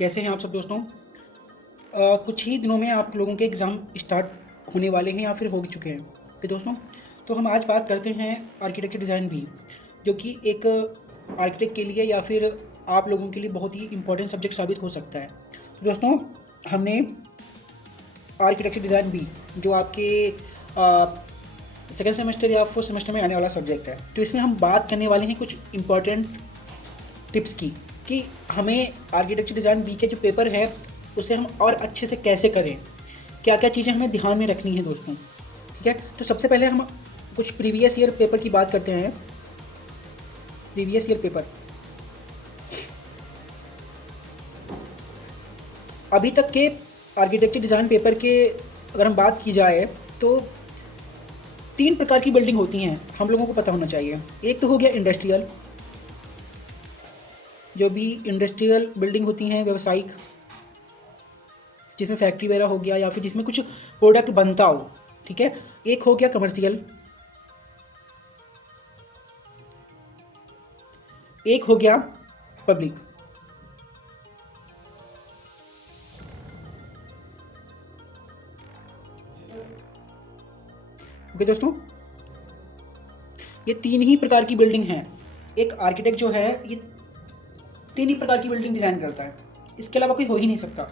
कैसे हैं आप सब दोस्तों। कुछ ही दिनों में आप लोगों के एग्ज़ाम स्टार्ट होने वाले हैं या फिर हो चुके हैं। ओके दोस्तों, तो हम आज बात करते हैं आर्किटेक्चर डिज़ाइन भी, जो कि एक आर्किटेक्ट के लिए या फिर आप लोगों के लिए बहुत ही इम्पोर्टेंट सब्जेक्ट साबित हो सकता है। तो दोस्तों, हमने आर्किटेक्चर डिज़ाइन भी जो आपके सेकेंड सेमेस्टर या फोर्थ सेमेस्टर में आने वाला सब्जेक्ट है, तो इसमें हम बात करने वाले हैं कुछ इम्पॉर्टेंट टिप्स की कि हमें आर्किटेक्चर डिज़ाइन बी के जो पेपर है उसे हम और अच्छे से कैसे करें, क्या क्या चीज़ें हमें ध्यान में रखनी है दोस्तों। ठीक है, तो सबसे पहले हम कुछ प्रीवियस ईयर पेपर की बात करते हैं। प्रीवियस ईयर पेपर अभी तक के आर्किटेक्चर डिज़ाइन पेपर के अगर हम बात की जाए तो 3 प्रकार की बिल्डिंग होती हैं, हम लोगों को पता होना चाहिए। एक तो हो गया इंडस्ट्रियल, जो भी इंडस्ट्रियल बिल्डिंग होती हैं व्यावसायिक, जिसमें फैक्ट्री वगैरह हो गया या फिर जिसमें कुछ प्रोडक्ट बनता हो। ठीक है, एक हो गया कमर्शियल, एक हो गया पब्लिक। ओके दोस्तों, ये 3 ही प्रकार की बिल्डिंग हैं। एक आर्किटेक्ट जो है ये 3 ही प्रकार की बिल्डिंग डिज़ाइन करता है, इसके अलावा कोई हो ही नहीं सकता।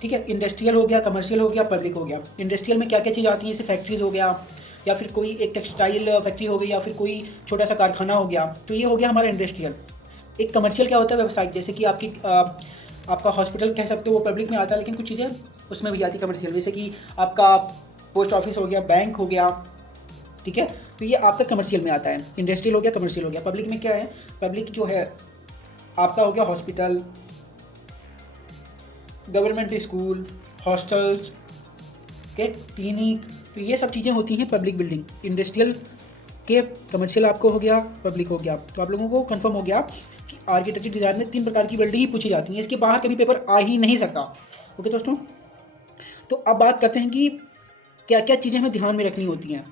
ठीक है, इंडस्ट्रियल हो गया, कमर्शियल हो गया, पब्लिक हो गया। इंडस्ट्रियल में क्या क्या चीज़ आती है, जैसे फैक्ट्रीज हो गया या फिर कोई एक टेक्सटाइल फैक्ट्री हो गई या फिर कोई छोटा सा कारखाना हो गया, तो ये हो गया हमारा इंडस्ट्रियल। एक कमर्शियल क्या होता है, व्यवसायिक, जैसे कि आपका हॉस्पिटल कह सकते हो, वो पब्लिक में आता है, लेकिन कुछ चीज़ें उसमें भी आती है कमर्शियल, जैसे कि आपका पोस्ट ऑफिस हो गया, बैंक हो गया। ठीक है, तो ये आपका कमर्शियल में आता है। इंडस्ट्रियल हो गया, कमर्शियल हो गया। पब्लिक में क्या है, पब्लिक जो है आपका हो गया हॉस्पिटल, गवर्नमेंट स्कूल, हॉस्टल्स के, क्लिनिक, तो ये सब चीज़ें होती हैं पब्लिक बिल्डिंग। इंडस्ट्रियल के कमर्शियल आपको हो गया, पब्लिक हो गया। तो आप लोगों को कंफर्म हो गया कि आर्किटेक्चर डिज़ाइन में 3 प्रकार की बिल्डिंग ही पूछी जाती हैं, इसके बाहर कभी पेपर आ ही नहीं सकता। ओके दोस्तों, तो अब बात करते हैं कि क्या क्या चीज़ें हमें ध्यान में रखनी होती हैं।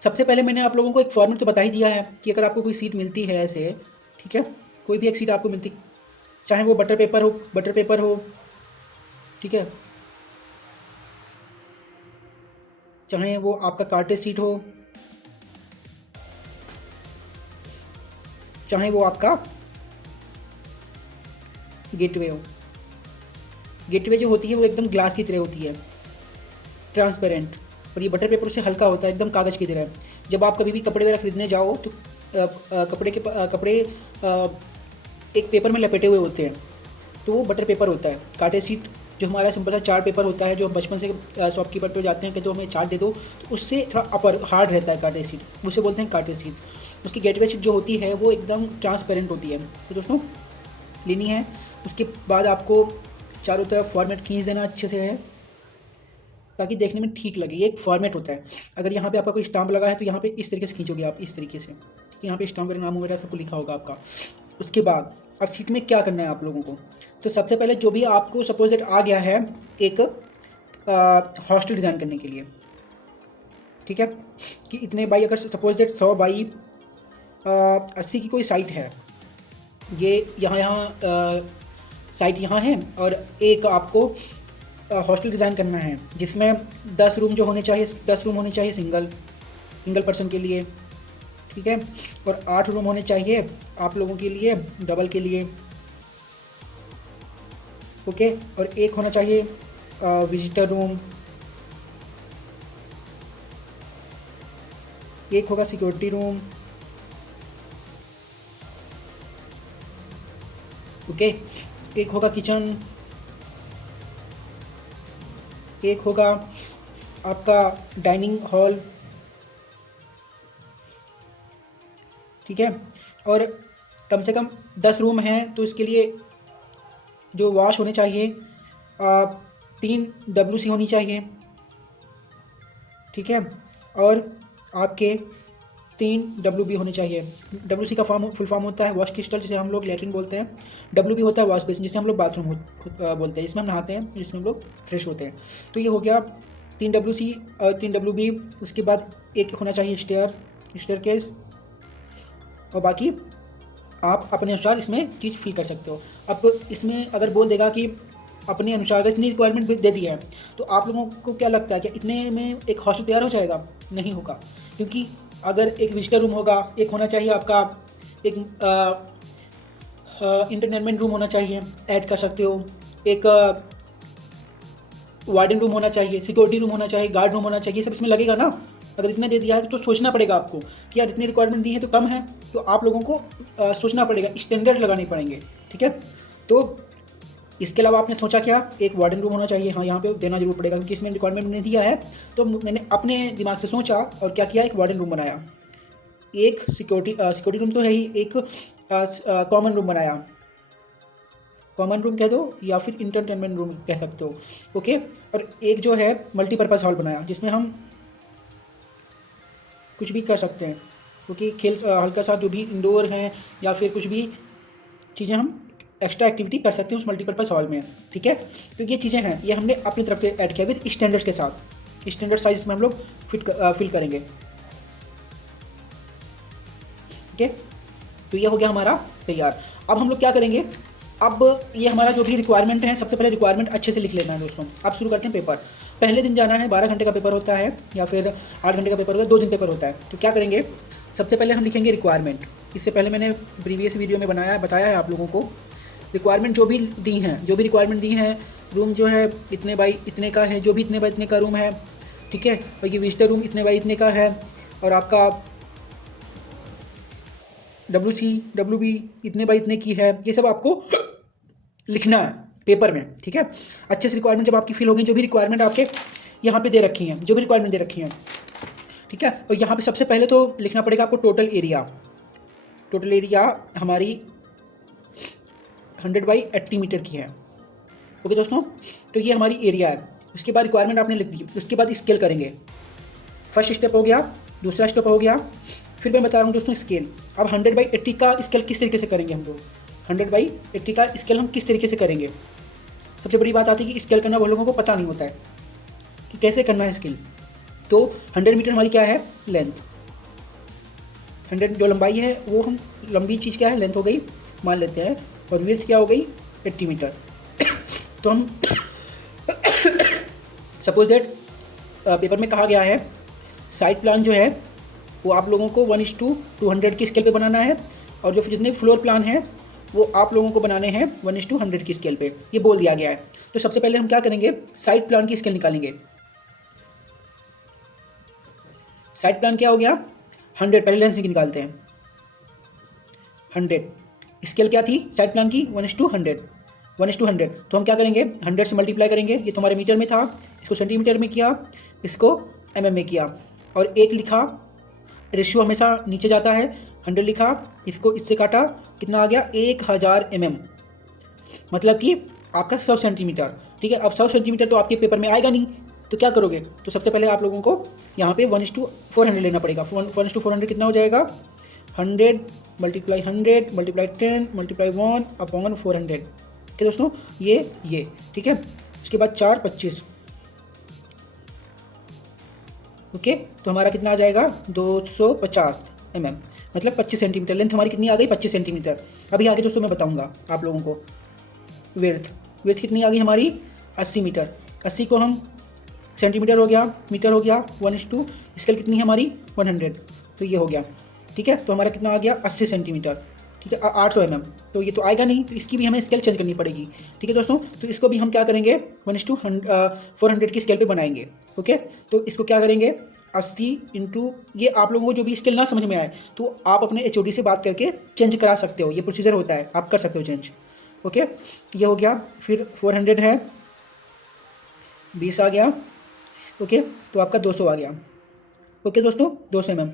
सबसे पहले मैंने आप लोगों को एक फॉर्मेट तो बता ही दिया है कि अगर आपको कोई सीट मिलती है ऐसे, ठीक है, कोई भी एक सीट आपको मिलती, चाहे वो बटर पेपर हो, ठीक है, चाहे वो आपका कार्टेज सीट हो, चाहे वो आपका गेटवे हो। गेटवे जो होती है वो एकदम ग्लास की तरह होती है, ट्रांसपेरेंट, और ये बटर पेपर से हल्का होता है, एकदम कागज़ की तरह। जब आप कभी भी कपड़े वगैरह खरीदने जाओ तो कपड़े एक पेपर में लपेटे हुए होते हैं, तो वो बटर पेपर होता है। कार्टेज सीट जो हमारा सिंपल सा चार्ट पेपर होता है, जो हम बचपन से शॉपकीपर पे जाते हैं कि तो हमें चार्ट दे दो, तो उससे थोड़ा अपर हार्ड रहता है कार्टेज सीट, उसे बोलते हैं कार्टेज सीट। उसकी गेटवे सीट जो होती है वो एकदम ट्रांसपेरेंट होती है। तो दोस्तों, लेनी है, उसके बाद आपको चारों तरफ फॉर्मेट खींच देना अच्छे से है, ताकि देखने में ठीक लगे। ये एक फॉर्मेट होता है। अगर यहाँ पे आपका कोई स्टाम्प लगा है तो यहाँ पे इस तरीके से खींचोगे आप, इस तरीके से, यहाँ पे स्टाम्प वगैरह, नाम वगैरह सब लिखा होगा आपका। उसके बाद अब सीट में क्या करना है आप लोगों को, तो सबसे पहले जो भी आपको सपोज दैट आ गया है एक हॉस्टल डिज़ाइन करने के लिए, ठीक है, कि इतने बाई, अगर सपोज दैट 100 बाई 80 की कोई साइट है, ये यहाँ साइट यहाँ है, और एक आपको हॉस्टल डिज़ाइन करना है जिसमें 10 रूम जो होने चाहिए, 10 रूम होने चाहिए सिंगल पर्सन के लिए, ठीक है, और 8 रूम होने चाहिए आप लोगों के लिए, डबल के लिए। ओके, और एक होना चाहिए विजिटर रूम, एक होगा सिक्योरिटी रूम। ओके, एक होगा किचन, एक होगा आपका डाइनिंग हॉल, ठीक है, और कम से कम 10 रूम हैं तो इसके लिए जो वॉश होने चाहिए 3 WC होनी चाहिए, ठीक है, और आपके 3 WB होने चाहिए। WC का फुल फॉर्म होता है वॉश क्रिस्टल, जिसे हम लोग लैट्रिन बोलते हैं। WB होता है वॉश बेसिन, जिसे हम लोग बाथरूम बोलते हैं, जिसमें हम नहाते हैं, जिसमें हम लोग फ्रेश होते हैं। तो ये हो गया 3 WC और 3 WB। उसके बाद एक होना चाहिए स्टेयर केस, और बाकी आप अपने अनुसार इसमें चीज़ फिल कर सकते हो। अब इसमें अगर बोल देगा कि अपने अनुसार अगर इतनी रिक्वायरमेंट दे दिया है तो आप लोगों को क्या लगता है कि इतने में एक हॉस्टल तैयार हो जाएगा? नहीं होगा, क्योंकि अगर एक विजिटर रूम होगा, एक होना चाहिए आपका एक इंटरटेनमेंट रूम होना चाहिए, ऐड कर सकते हो, एक वार्डन रूम होना चाहिए, सिक्योरिटी रूम होना चाहिए, गार्ड रूम होना चाहिए, सब इसमें लगेगा ना। अगर इतना दे दिया है तो सोचना पड़ेगा आपको कि यार इतनी रिक्वायरमेंट दी है तो कम है, तो आप लोगों को सोचना पड़ेगा, स्टैंडर्ड लगाने पड़ेंगे, ठीक है। तो इसके अलावा आपने सोचा क्या? एक वार्डन रूम होना चाहिए, हाँ यहाँ पे देना जरूर पड़ेगा क्योंकि इसमें रिक्वायरमेंट नहीं दिया है। तो मैंने अपने दिमाग से सोचा और क्या किया, एक वार्डन रूम बनाया, एक सिक्योरिटी रूम तो है ही, एक कॉमन रूम बनाया, कॉमन रूम कह दो या फिर इंटरटेनमेंट रूम कह सकते हो, ओके। और एक जो है मल्टीपर्पज़ हॉल बनाया जिसमें हम कुछ भी कर सकते हैं, क्योंकि खेल हल्का सा जो भी इंडोर हैं या फिर कुछ भी चीज़ें हम एक्स्ट्रा एक्टिविटी कर सकते हैं उस मल्टीपर्पज़ हॉल में, ठीक है। तो ये चीज़ें हैं, ये हमने अपनी तरफ से ऐड किया विद स्टैंडर्ड्स के साथ, स्टैंडर्ड साइज में हम लोग फिल करेंगे, ठीक है। तो ये हो गया हमारा तैयार। अब हम लोग क्या करेंगे, अब ये हमारा जो भी रिक्वायरमेंट है, सबसे पहले रिक्वायरमेंट अच्छे से लिख लेना है दोस्तों। अब शुरू करते हैं पेपर। पहले दिन जाना है, 12 घंटे का पेपर होता है या फिर 8 घंटे का पेपर होता है, 2 दिन पेपर होता है। तो क्या करेंगे, सबसे पहले हम लिखेंगे रिक्वायरमेंट। इससे पहले मैंने प्रीवियस वीडियो में बताया है आप लोगों को, रिक्वायरमेंट जो भी दी हैं, जो भी रिक्वायरमेंट दी हैं, रूम जो है इतने बाई इतने का है, जो भी इतने बाई इतने का रूम है, ठीक है। और ये विजिटर रूम इतने बाई इतने का है, और आपका WC WB इतने बाई इतने की है, ये सब आपको लिखना है पेपर में, ठीक है। अच्छे से रिक्वायरमेंट जब आपकी फिल होगी, जो भी रिक्वायरमेंट आपके यहाँ पे दे रखी हैं, जो भी रिक्वायरमेंट दे रखी हैं, ठीक है। और यहाँ पे सबसे पहले तो लिखना पड़ेगा आपको टोटल एरिया। टोटल एरिया हमारी 100 बाई 80 मीटर की है, ओके दोस्तों। तो ये हमारी एरिया है। उसके बाद रिक्वायरमेंट आपने लिख दी, उसके बाद स्केल करेंगे। फर्स्ट स्टेप हो गया, दूसरा स्टेप हो गया, फिर मैं बता रहा हूँ दोस्तों स्केल। अब 100 बाई 80 का स्केल किस तरीके से करेंगे हम लोग, 100 बाई 80 का स्केल हम किस तरीके से करेंगे। सबसे बड़ी बात आती है कि स्केल करना वो लोगों को पता नहीं होता है कि कैसे करना है स्केल। तो 100 मीटर हमारी क्या है, लेंथ। 100 जो लंबाई है वो हम लंबी चीज़ क्या है, लेंथ हो गई मान लेते हैं, और विड्थ क्या हो गई 80 मीटर। तो हम सपोज दैट पेपर में कहा गया है साइड प्लान जो है वो आप लोगों को 1:200 की स्केल पे बनाना है, और जो जितने फ्लोर प्लान हैं वो आप लोगों को बनाने हैं 1:100 की स्केल पे, ये बोल दिया गया है। तो सबसे पहले हम क्या करेंगे, साइड प्लान की स्केल निकालेंगे। साइड प्लान क्या हो गया 100, पहले लेंथ की निकालते हैं 100। स्केल क्या थी साइड प्लान की 1:100, 1:100। तो हम क्या करेंगे 100 से मल्टीप्लाई करेंगे, ये तो हमारे मीटर में था, इसको सेंटीमीटर में किया, इसको mm में किया, और एक लिखा, रेशियो हमेशा नीचे जाता है, 100 लिखा, इसको इससे काटा, कितना आ गया 1000 mm, मतलब कि आपका 100 सेंटीमीटर, ठीक है। अब 100 सेंटीमीटर तो आपके पेपर में आएगा नहीं, तो क्या करोगे, तो सबसे पहले आप लोगों को यहाँ पे 1:400 लेना पड़ेगा। 1:400 कितना हो जाएगा, 100 मल्टीप्लाई 100 मल्टीप्लाई 10 मल्टीप्लाई 1/400, ठीक है दोस्तों, ये ठीक है। उसके बाद 4 25, ओके। तो हमारा कितना आ जाएगा 250 mm, मतलब 25 सेंटीमीटर। लेंथ हमारी कितनी आ गई 25 सेंटीमीटर। अभी आगे दोस्तों मैं बताऊंगा आप लोगों को। विड्थ कितनी आ गई हमारी 80 मीटर। 80 को हम सेंटीमीटर हो गया, मीटर हो गया, 1:2, स्केल कितनी है हमारी 100, तो ये हो गया, ठीक है। तो हमारा कितना आ गया 80 सेंटीमीटर, ठीक है। 800 mm, तो ये तो आएगा नहीं, तो इसकी भी हमें स्केल चेंज करनी पड़ेगी, ठीक है दोस्तों। तो इसको भी हम क्या करेंगे 1:400 की स्केल पे बनाएंगे, ओके। तो इसको क्या करेंगे 80 इंटू, ये आप लोगों को जो भी स्केल ना समझ में आए तो आप अपने HOD से बात करके चेंज करा सकते हो, ये प्रोसीजर होता है, आप कर सकते हो चेंज, ओके। ये हो गया, फिर 400 है, 20 आ गया, ओके। तो आपका 200 आ गया, ओके दोस्तों, 200 mm।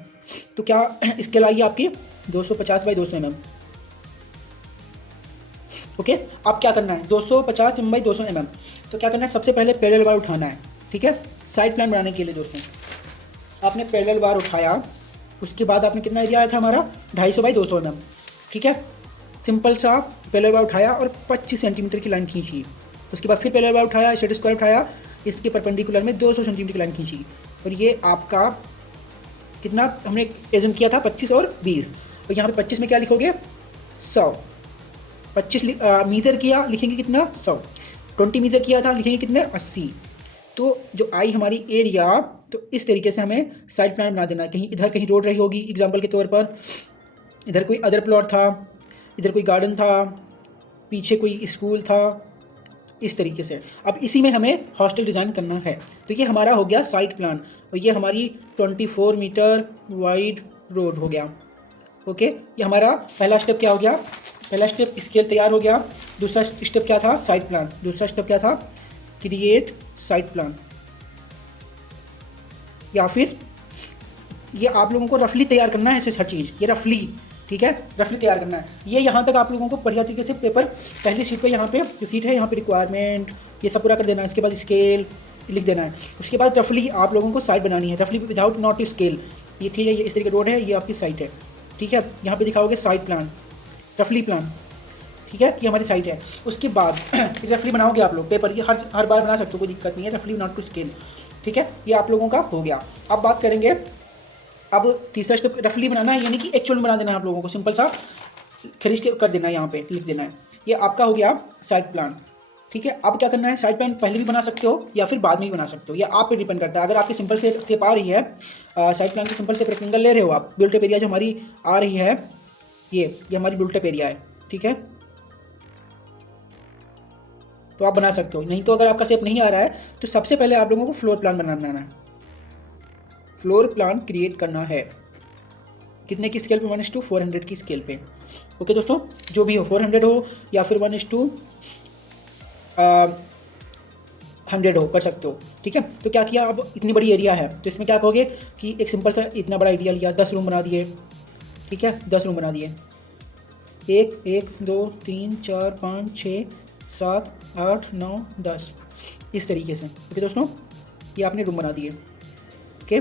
तो क्या स्केल आई आपकी 250 बाई 200 mm, ओके। अब क्या करना है 250 mm बाई 200 mm। तो क्या करना है, सबसे पहले पैरेलल बार उठाना है, ठीक है। साइड प्लान बनाने के लिए दोस्तों आपने पैरेलल बार उठाया, उसके बाद आपने कितना एरिया आया था हमारा 250 बाई 200 mm, ठीक है। सिंपल सा पैरेलल बार उठाया और 25 सेंटीमीटर की लाइन खींची। उसके बाद फिर पैरेलल बार उठाया, सेट स्क्वायर उठाया, इसके परपेंडिकुलर में 200 सेंटीमीटर की लाइन खींची, और ये आपका कितना हमने एज्यूम किया था 25 और 20, और यहाँ पे 25 में क्या लिखोगे 100, 25 मीज़र किया, लिखेंगे कितना 100। 20 मीज़र किया था, लिखेंगे कितने 80। तो जो आई हमारी एरिया, तो इस तरीके से हमें साइड प्लान बना देना है। कहीं इधर कहीं रोड रही होगी एग्जांपल के तौर पर, इधर कोई अदर प्लॉट था, इधर कोई गार्डन था, पीछे कोई स्कूल था, इस तरीके से। अब इसी में हमें हॉस्टल डिज़ाइन करना है। तो ये हमारा हो गया साइट प्लान, और ये हमारी 24 मीटर वाइड रोड हो गया। ओके, ये हमारा पहला स्टेप क्या हो गया, पहला स्टेप स्केल तैयार हो गया। दूसरा स्टेप क्या था, साइट प्लान। दूसरा स्टेप क्या था, क्रिएट साइट प्लान। या फिर ये आप लोगों को रफली तैयार करना है, ऐसे हर चीज़ ये रफली, ठीक है, रफली तैयार करना है। ये यहाँ तक आप लोगों को बढ़िया तरीके से पेपर पहली शीट पे, यहाँ पे जो सीट है यहाँ पे रिक्वायरमेंट ये सब पूरा कर देना है। इसके बाद स्केल लिख देना है। उसके बाद रफली आप लोगों को साइट बनानी है, रफली विदाउट नॉट टू स्केल। ये ठीक है, ये इस तरीके रोड है, ये आपकी साइट है, ठीक है। यहाँ पे दिखाओगे साइट प्लान, रफली प्लान, ठीक है, ये हमारी साइट है। उसके बाद रफली बनाओगे आप लोग पेपर, ये हर बार बना सकते हो, कोई दिक्कत नहीं है, रफली नॉट टू स्केल, ठीक है। ये आप लोगों का हो गया। अब बात करेंगे, अब तीसरा स्टेप रफली बनाना है, यानी कि एक्चुअल में बना देना है आप लोगों को, सिंपल सा खरीद के कर देना है, यहाँ पे लिख देना है। ये आपका हो गया साइट प्लान, ठीक है। अब क्या करना है, साइट प्लान पहले भी बना सकते हो या फिर बाद में भी बना सकते हो, या आप पे डिपेंड करता है। अगर आपकी सिंपल शेप आ रही है, साइट प्लान की सिंपल शेप रेक्टेंगल ले रहे हो आप, बिल्ट अप एरिया जो हमारी आ रही है, ये हमारी बिल्ट अप एरिया है, ठीक है, तो आप बना सकते हो। नहीं तो अगर आपका शेप नहीं आ रहा है तो सबसे पहले आप लोगों को फ्लोर प्लान बनाना है, फ्लोर प्लान क्रिएट करना है। कितने की स्केल पे, 1:400 की स्केल पे। ओके दोस्तों, जो भी हो, 400 हो या फिर 1:100 हो, कर सकते हो, ठीक है। तो क्या किया, अब इतनी बड़ी एरिया है तो इसमें क्या कहोगे कि एक सिंपल सा इतना बड़ा एरिया लिया, 10 रूम बना दिए, ठीक है, 10 रूम बना दिए। 1 2 3 4 5 6 7 8 9 10 इस तरीके से। ओके दोस्तों, ये आपने रूम बना दिए, ओके।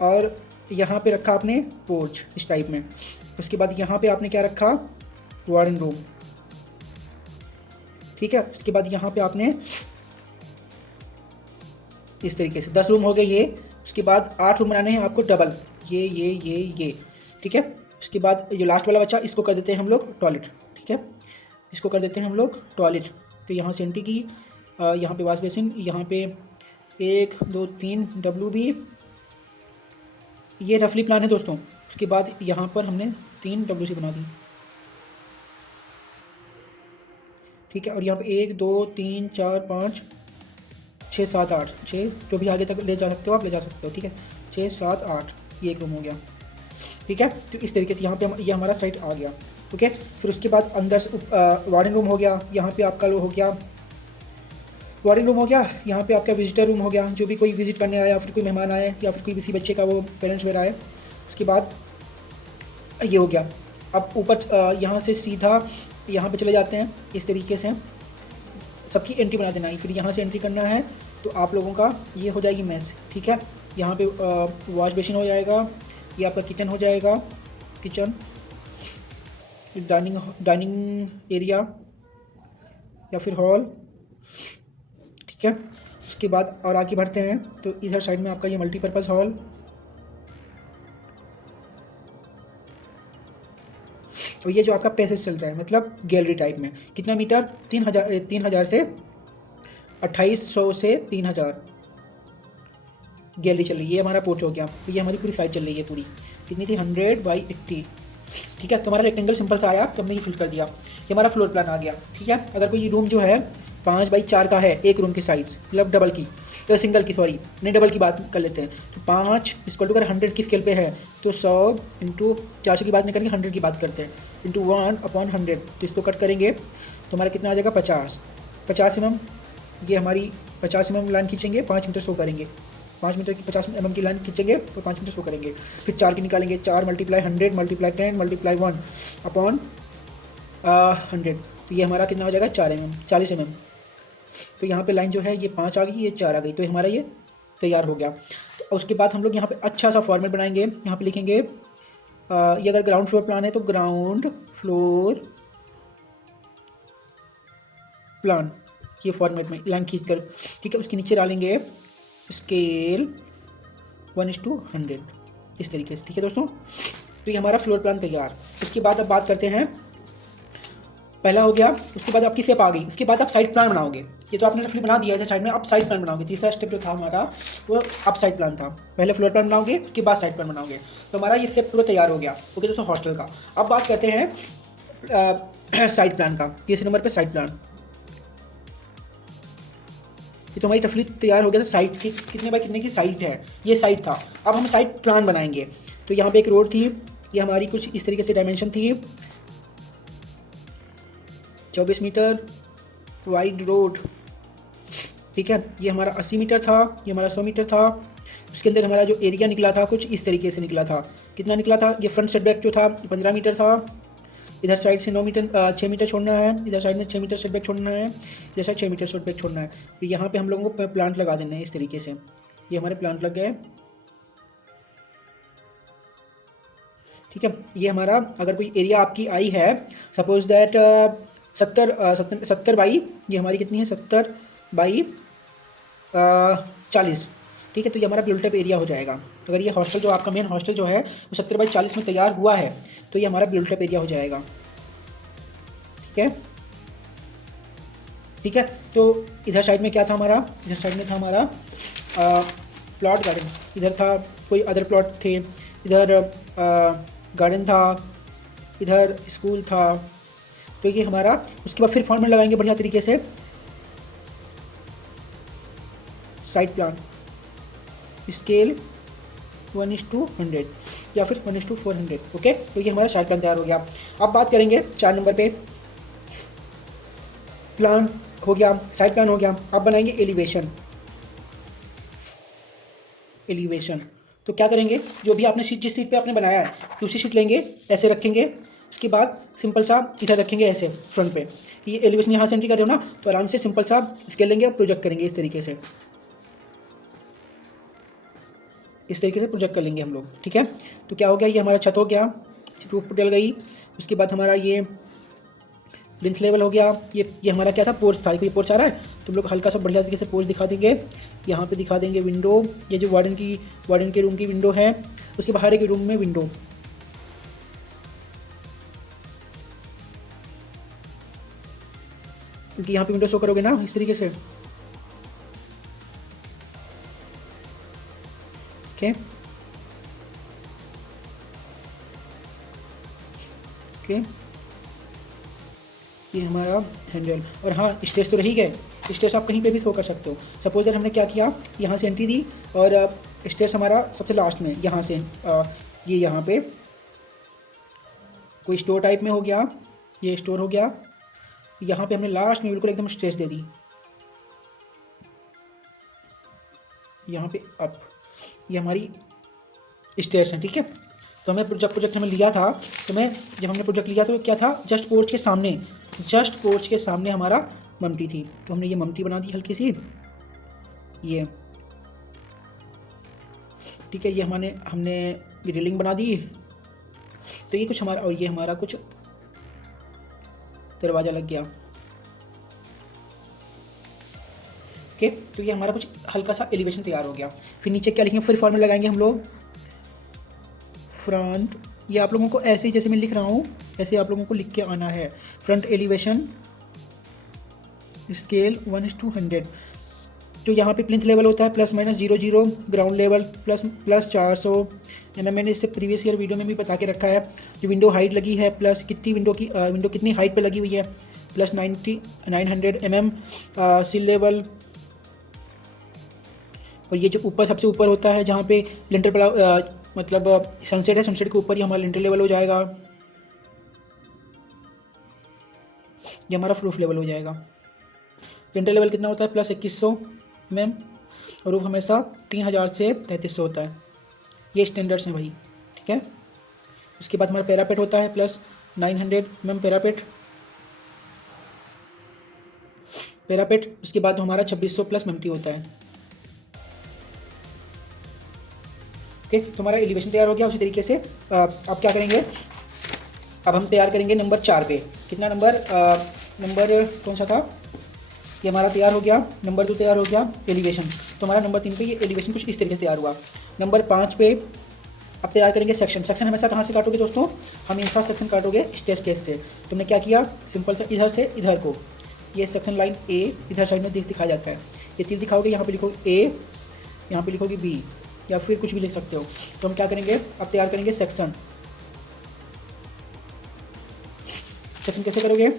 और यहाँ पे रखा आपने पोर्च इस टाइप में। उसके बाद यहाँ पे आपने क्या रखा, वार्डन रूम, ठीक है। उसके बाद यहाँ पे आपने इस तरीके से 10 रूम हो गए ये। उसके बाद 8 रूम बनाने हैं आपको डबल, ये, ठीक है। उसके बाद जो लास्ट वाला बचा इसको कर देते हैं हम लोग टॉयलेट, ठीक है, इसको कर देते हैं हम लोग टॉयलेट। तो यहाँ से एंट्री की, यहाँ पे वॉश बेसिन, यहाँ पे 1 2 3 WB, ये रफली प्लान है दोस्तों। उसके बाद यहाँ पर हमने 3 WC बना दी, ठीक है। और यहाँ पे 1 2 3 4 5 6 7 8 6, जो भी आगे तक ले जा सकते हो आप ले जा सकते हो, ठीक है। 6 7 8 ये एक रूम हो गया, ठीक है। तो इस तरीके से यहाँ पे ये हमारा साइट आ गया, ओके। फिर उसके बाद अंदर वार्डिंग रूम हो गया, यहाँ पे आपका हो गया वार्डिंग रूम हो गया, यहाँ पे आपका विजिटर रूम हो गया, जो भी कोई विजिट करने आया या फिर कोई मेहमान आए या फिर कोई किसी बच्चे का वो पेरेंट्स वगैरह आए। उसके बाद ये हो गया। अब ऊपर यहाँ से सीधा यहाँ पे चले जाते हैं, इस तरीके से सबकी एंट्री बना देना है। फिर यहाँ से एंट्री करना है तो आप लोगों का ये हो जाएगी मेस, ठीक है। यहाँ पे वॉश बेसिन हो जाएगा, ये आपका किचन हो जाएगा, किचन, डाइनिंग एरिया या फिर हॉल, ठीक है। उसके बाद और आगे बढ़ते हैं तो इधर साइड में आपका ये मल्टीपर्पज़ हॉल, और ये जो आपका पैसेज चल रहा है मतलब गैलरी टाइप में, कितना मीटर, 3000 से 2800 से 3000 गैलरी चल रही है। ये हमारा पोर्च हो गया। तो ये हमारी पूरी साइड चल रही है पूरी, कितनी थी, 100/80, ठीक है। तो हमारा रेक्टेंगल सिंपल सा आया, तो हमने ये फिल कर दिया। ये हमारा फ्लोर प्लान आ गया, ठीक है। अगर कोई रूम जो है 5/4 का है, एक रूम की साइज़, मतलब डबल की, तो सिंगल की, सॉरी नहीं डबल की बात कर लेते हैं। तो 5 = अगर 100 की स्केल पे है तो 100 × 400 की बात नहीं करेंगे, 100 की बात करते हैं, × 1/100। तो इसको कट करेंगे तो हमारा कितना आ जाएगा, 50 mm। ये हमारी 50 mm लाइन खींचेंगे, 5 मीटर शो करेंगे, 5 मीटर की 50 mm की लाइन खींचेंगे तो 5 मीटर शो करेंगे। फिर 4 की निकालेंगे, 4 × 100 × 10 × 1/100। तो ये हमारा कितना हो जाएगा, 40 mm। तो यहाँ पे लाइन जो है ये 5 आ गई, ये 4 आ गई, तो हमारा ये तैयार हो गया। और उसके बाद हम लोग यहाँ पे अच्छा सा फॉर्मेट बनाएंगे। यहाँ पे लिखेंगे ये अगर ग्राउंड फ्लोर प्लान है तो ग्राउंड फ्लोर प्लान, ये फॉर्मेट में लाइन खींच कर, ठीक है। उसके नीचे डालेंगे स्केल 1:100 इस तरीके से, ठीक है दोस्तों। तो ये हमारा फ्लोर प्लान तैयार। उसके बाद अब बात करते हैं पहला हो गया, उसके बाद आपकी स्टेप आ गई, उसके बाद आप साइड प्लान बनाओगे। ये तो आपने रफली बना दिया है साइड में, आप साइड प्लान बनाओगे। तीसरा स्टेप जो था हमारा वो आप साइड प्लान था, पहले फ्लोर प्लान बनाओगे उसके बाद साइड प्लान बनाओगे। तो हमारा ये स्टेप पूरा तैयार हो गया। ओके दोस्तों, हॉस्टल का। अब बात करते हैं साइड प्लान का। तीसरे नंबर पर साइड प्लान। ये तो हमारी रफली तैयार हो गया था। साइट की कितने बाय कितने की साइट है, ये साइट था। अब हम साइड प्लान बनाएंगे। तो यहाँ पे एक रोड थी, ये हमारी कुछ इस तरीके से डायमेंशन थी, 24 मीटर वाइड रोड, ठीक है। ये हमारा 80 मीटर था, ये हमारा 100 मीटर था। उसके अंदर हमारा जो एरिया निकला था कुछ इस तरीके से निकला था। कितना निकला था, ये फ्रंट सेटबैक जो था 15 मीटर था। इधर साइड से 6 मीटर छोड़ना है, इधर साइड में 6 मीटर सेटबैक छोड़ना है, इधर साइड 6 मीटर सेटबैक छोड़ना है। तो यहाँ पे हम लोगों को प्लांट लगा देना है इस तरीके से। ये हमारे प्लांट लग गए, ठीक है। ये हमारा अगर कोई एरिया आपकी आई है, सपोज दैट 70 बाई, ये हमारी कितनी है 70 बाई 40, ठीक है। तो ये हमारा बिल्ट अप एरिया हो जाएगा। अगर ये हॉस्टल जो आपका मेन हॉस्टल जो है वो 70 बाई 40 में तैयार हुआ है तो ये हमारा बिल्ट अप एरिया हो जाएगा, ठीक है, ठीक है। तो इधर साइड में क्या था हमारा, इधर साइड में था हमारा प्लॉट गार्डन, इधर था कोई अदर प्लॉट थे, इधर गार्डन था, इधर स्कूल था। तो ये हमारा, उसके बाद फिर फॉर्मेट लगाएंगे बढ़िया तरीके से साइड प्लान, स्केल 1:100 या फिर 1:400, ओके। तो ये हमारा साइड प्लान तैयार हो गया। अब बात करेंगे 4 नंबर पे, प्लान हो गया, साइड प्लान हो गया। अब बनाएंगे एलिवेशन। एलिवेशन तो क्या करेंगे, जो भी आपने सीट, जिस सीट पे आपने बनाया है दूसरी सीट लेंगे, ऐसे रखेंगे। उसके बाद सिंपल सा इधर रखेंगे ऐसे फ्रंट पे, कि ये एलिवेशन यहाँ से एंट्री कर रहे हो ना, तो आराम से सिंपल सा स्केल लेंगे और प्रोजेक्ट करेंगे इस तरीके से, इस तरीके से प्रोजेक्ट कर लेंगे हम लोग, ठीक है। तो क्या हो गया, ये हमारा छत हो गया, रूफ डल गई। उसके बाद हमारा ये प्लिंथ लेवल हो गया। ये हमारा क्या था, पोर्च था। कोई पोर्च आ रहा है तो हम लोग हल्का सा बढ़िया तरीके से पोर्च दिखा देंगे। यहाँ पे दिखा देंगे विंडो, ये जो वार्डन के रूम की विंडो है, उसके बाहर एक रूम में विंडो, क्योंकि यहाँ पे विंडो शो करोगे ना इस तरीके से, ओके ओके। ये हमारा हैंडल, और हाँ स्टेज तो रही गए, स्टेज आप कहीं पे भी शो कर सकते हो। सपोज दैट हमने क्या किया, यहाँ से एंट्री दी और स्टेज हमारा सबसे लास्ट में, यहाँ से ये यहाँ पे कोई स्टोर टाइप में हो गया, ये स्टोर हो गया। यहाँ पे हमने लास्ट में बिल्कुल एकदम स्टेज दे दी, यहाँ पे अप, ये हमारी स्टेयर्स हैं, ठीक है। तो हमें प्रोजेक्ट हमें लिया था, तो जब हमने प्रोजेक्ट लिया तो क्या था, जस्ट पोर्च के सामने हमारा ममटी थी। तो हमने ये ममटी बना दी हल्की सी, ये ठीक है। ये हमने ग्रिलिंग बना दी। तो ये कुछ हमारा, और ये हमारा कुछ दरवाज़ा लग गया, ओके। तो ये हमारा कुछ हल्का सा एलिवेशन तैयार हो गया। फिर नीचे क्या लिखेंगे, फिर फॉर्मूला लगाएंगे हम लोग फ्रंट। ये आप लोगों को ऐसे ही जैसे मैं लिख रहा हूँ ऐसे आप लोगों को लिख के आना है। Front elevation scale 1:100। जो यहाँ पे प्लिंथ लेवल होता है ±00, ग्राउंड लेवल प्लस 400 mm। मैंने इससे प्रीवियस ईयर वीडियो में भी बता के रखा है। जो विंडो हाइट लगी है, प्लस कितनी विंडो कितनी हाइट पे लगी हुई है, प्लस 900 mm सील लेवल। और ये जो ऊपर सबसे ऊपर होता है जहाँ पे लिंटर पड़ा, मतलब सनसेट है, सनसेट के ऊपर ही हमारा लिंटर लेवल हो जाएगा, ये हमारा रूफ लेवल हो जाएगा। लिंटर लेवल कितना होता है, प्लस 2100 mm, और रूफ हमेशा 3000 से 3300 होता है। ये स्टैंडर्ड्स हैं भाई, ठीक है। उसके बाद हमारा पैरापेट होता है प्लस 900 mm पैरापेट। उसके बाद हमारा 2600 प्लस ममटी होता है, ओके। तो हमारा एलिवेशन तैयार हो गया। उसी तरीके से अब क्या करेंगे, अब हम तैयार करेंगे नंबर 4 पे। कितना नंबर कौन सा था, ये हमारा तैयार हो गया। नंबर 2 तैयार हो गया एलिवेशन। तो हमारा नंबर 3 पे ये एलिवेशन कुछ इस तरीके से तैयार हुआ। नंबर 5 पे अब तैयार करेंगे सेक्शन। सेक्शन हमेशा कहाँ से काटोगे दोस्तों, हमेशा सेक्शन काटोगे स्ट्रेस केस से। तुमने क्या किया, सिंपल सा इधर से इधर को, ये सेक्शन लाइन ए इधर साइड में दिखाया जाता है, ये तीर दिखाओगे, यहाँ पे लिखोगे ए, यहाँ पे लिखोगे बी, या फिर कुछ भी लिख सकते हो। तो हम क्या करेंगे, अब तैयार करेंगे सेक्शन। सेक्शन कैसे करोगे,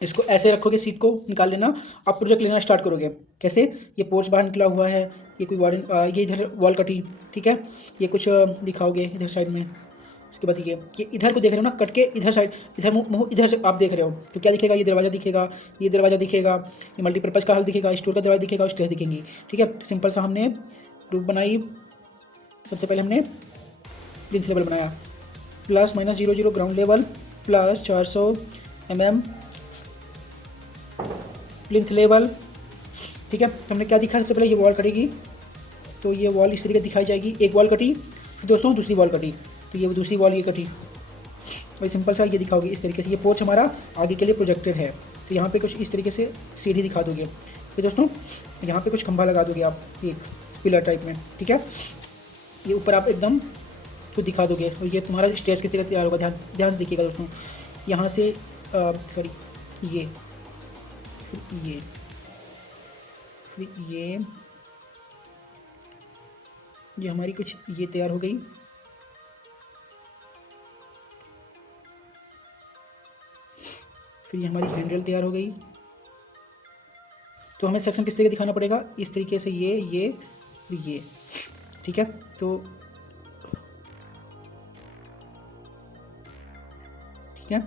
इसको ऐसे रखोगे, सीट को निकाल लेना, अब प्रोजेक्ट लेना स्टार्ट करोगे। कैसे, ये पोर्च बाहर निकला हुआ है, ये कोई वार्डन, ये इधर वॉल कटी, ठीक है, ये कुछ दिखाओगे इधर साइड में। उसके बाद ये इधर को देख रहे हो ना, कट के इधर साइड, इधर मुँह इधर से आप देख रहे हो, तो क्या दिखेगा, ये दरवाज़ा दिखेगा, ये दरवाज़ा दिखेगा, ये मल्टीपर्पज़ का हल दिखेगा, स्टोर का दरवाज़ा दिखेगा, स्टेयर्स दिखेंगी। ठीक है, सिंपल सा हमने रूफ बनाई। सबसे पहले हमने प्लिंथ लेवल बनाया, +-00 ground level plus 400 mm plinth level. ठीक है, तो हमने क्या दिखा, सबसे पहले ये वॉल कटेगी, तो ये वॉल इस तरीके दिखाई जाएगी, एक वॉल कटी, फिर दोस्तों दूसरी वॉल कटी, तो ये दूसरी वॉल ये कटी, और सिंपल सा ये दिखाओगे इस तरीके से। ये पोर्च हमारा आगे के लिए प्रोजेक्टेड है, तो यहाँ पे कुछ इस तरीके से सीढ़ी दिखा दोगे। फिर दोस्तों यहाँ पे कुछ खंभा लगा दोगे आप, एक पिलर टाइप में। ठीक है, ये ऊपर आप एकदम कुछ दिखा दोगे, और ये तुम्हारा स्टेज किस तरह तैयार होगा, ध्यान से देखिएगा दोस्तों। यहाँ से सॉरी ये ये हमारी कुछ ये तैयार हो गई। फिर ये हमारी हैंडल तैयार हो गई। तो हमें सेक्शन किस तरीके दिखाना पड़ेगा, इस तरीके से, ये। ठीक है, तो ठीक है,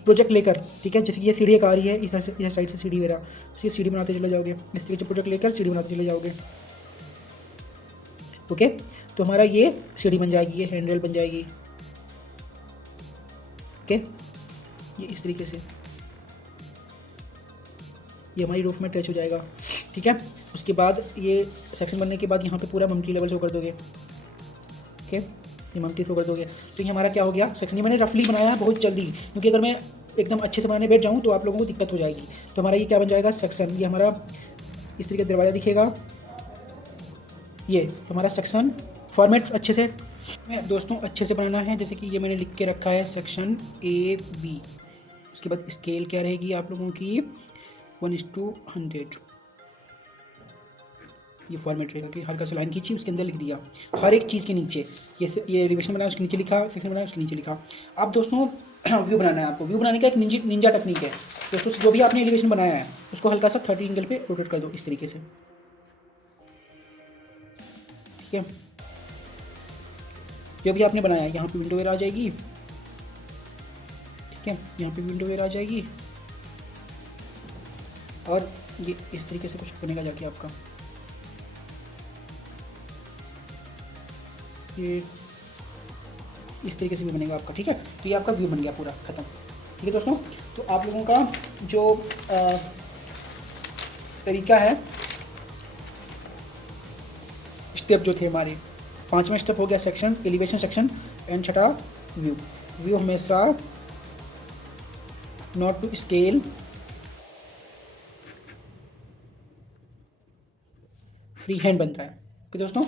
प्रोजेक्ट लेकर, ठीक है, जैसे ये सीढ़ी एक आ रही है, इधर से इधर साइड से सीढ़ी मेरा, तो ये सीढ़ी बनाते चले जाओगे, इस तरीके से प्रोजेक्ट लेकर सीढ़ी बनाते चले जाओगे। ओके, तो हमारा ये सीढ़ी बन जाएगी, ये हैंडल बन जाएगी। ओके, ये इस तरीके से ये हमारी रूफ में टच हो जाएगा। ठीक है, उसके बाद ये सेक्शन बनने के बाद यहाँ पे पूरा मम्टी लेवल शो कर दोगे। ओके, ये मम्टी शो कर दोगे, तो ये हमारा क्या हो गया सेक्शन। ये मैंने रफली बनाया है बहुत जल्दी, क्योंकि अगर मैं एकदम अच्छे से बनाने बैठ जाऊँ तो आप लोगों को दिक्कत हो जाएगी। तो हमारा ये क्या बन जाएगा सेक्शन, ये हमारा इस तरीके दरवाज़ा दिखेगा, ये हमारा सेक्शन फॉर्मेट अच्छे से दोस्तों अच्छे से बनाना है। जैसे कि ये मैंने लिख के रखा है सेक्शन AB। उसके बाद स्केल क्या रहेगी आप लोगों की 1:100। ये फॉर्मेट रहेगा कि हल्का सा लाइन खींची, उसके अंदर लिख दिया हर एक चीज़ के नीचे। ये एलिवेशन बनाया, उसके नीचे लिखा, सेक्शन बनाया, उसके नीचे लिखा। अब दोस्तों व्यू बनाना है आपको। व्यू बनाने का एक निंजा टेक्निक है दोस्तों। जो भी आपने एलिवेशन बनाया है उसको हल्का सा 30 एंगल पे रोटेट कर दो इस तरीके से। ठीक है, जो भी आपने बनाया है यहाँ पे विंडो वेयर आ जाएगी। ठीक है, यहाँ पे विंडो वेयर आ जाएगी, और ये इस तरीके से कुछ बनेगा जाके आपका, ये इस तरीके से भी बनेगा आपका। ठीक है, तो ये आपका व्यू बन गया पूरा ख़त्म। ठीक है दोस्तों, तो आप लोगों का जो तरीका है, स्टेप जो थे हमारे, 5वां स्टेप हो गया सेक्शन, एलिवेशन सेक्शन, एंड छठा व्यू। व्यू हमेशा not to scale, free hand बनता है। ओके दोस्तों,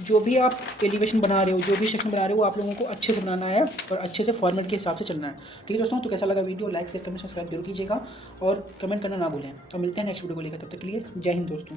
जो भी आप एलिवेशन बना रहे हो, जो भी सेक्शन बना रहे हो, वो आप लोगों को अच्छे से बनाना है और अच्छे से फॉर्मेट के हिसाब से चलना है। ठीक है दोस्तों, तो कैसा लगा video, like share comment subscribe जरूर कीजिएगा, और कमेंट करना ना भूलें। तो मिलते हैं नेक्स्ट वीडियो को लेकर, तब तक के लिए जय हिंद दोस्तों।